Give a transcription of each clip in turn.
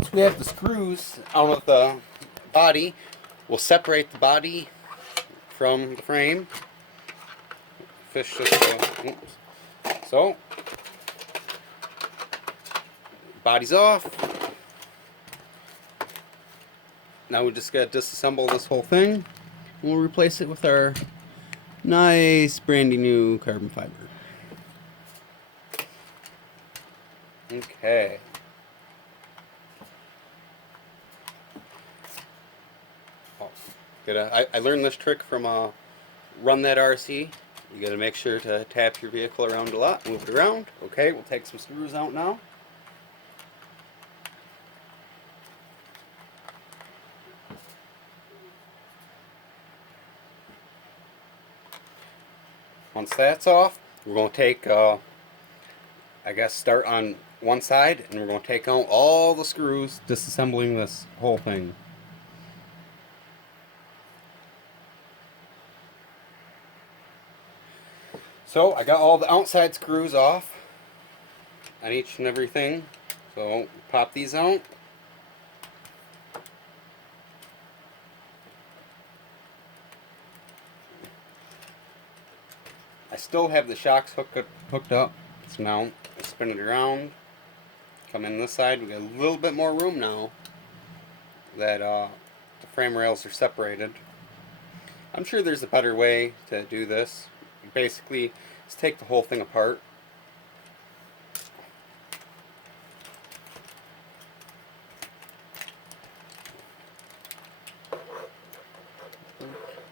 Once we have the screws out of the body, we'll separate the body from the frame. Fish this. So, body's off. Now we just got to disassemble this whole thing. And we'll replace it with our nice brandy new carbon fiber. Okay. I learned this trick from Run That RC. You gotta make sure to tap your vehicle around a lot, move it around. Okay, we'll take some screws out now. Once that's off, we're going to take, I guess, start on one side, and we're going to take out all the screws, disassembling this whole thing. So I got all the outside screws off on each and everything. So pop these out. I still have the shocks hooked up. So now I spin it around. Come in this side. We got a little bit more room now that the frame rails are separated. I'm sure there's a better way to do this. Basically, just take the whole thing apart.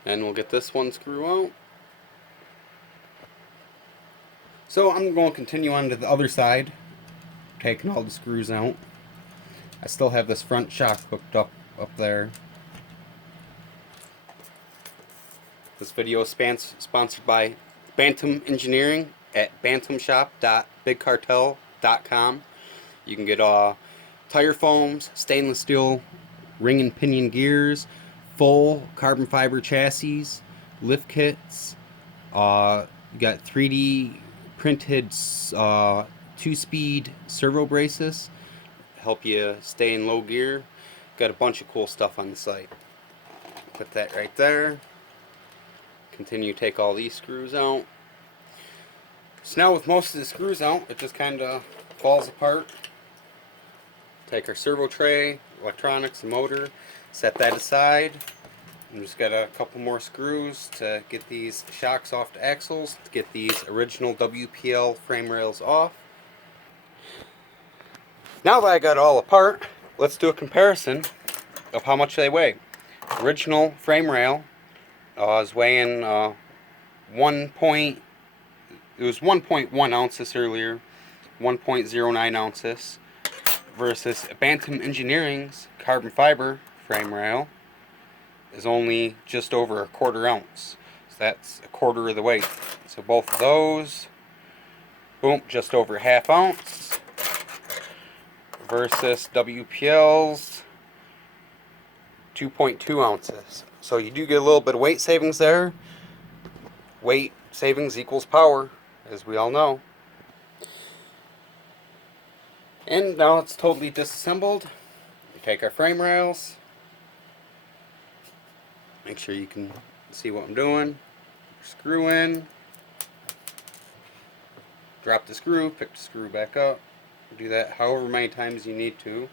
And we'll get this one screw out. So I'm going to continue on to the other side, taking all the screws out. I still have this front shock hooked up there. This video is sponsored by Bamtam Engineering at bantamshop.bigcartel.com. You can get tire foams, stainless steel ring and pinion gears, full carbon fiber chassis, lift kits. You got 3D printed 2-speed servo braces, help you stay in low gear. Got a bunch of cool stuff on the site. Put that right there. Continue to take all these screws out. So now with most of the screws out, it just kind of falls apart. Take our servo tray, electronics, and motor, set that aside. And just got a couple more screws to get these shocks off the axles, to get these original WPL frame rails off. Now that I got it all apart, let's do a comparison of how much they weigh. Original frame rail is weighing it was 1.1 ounces earlier, 1.09 ounces, versus Bamtam Engineering's carbon fiber frame rail is only just over a 1/4 ounce. So that's a 1/4 of the weight. So both of those, boom, just over 1/2 ounce, versus WPL's 2.2 ounces. So you do get a little bit of weight savings there. Weight savings equals power, as we all know. And now it's totally disassembled. We take our frame rails. Make sure you can see what I'm doing. Screw in. Drop the screw, pick the screw back up. Do that however many times you need to.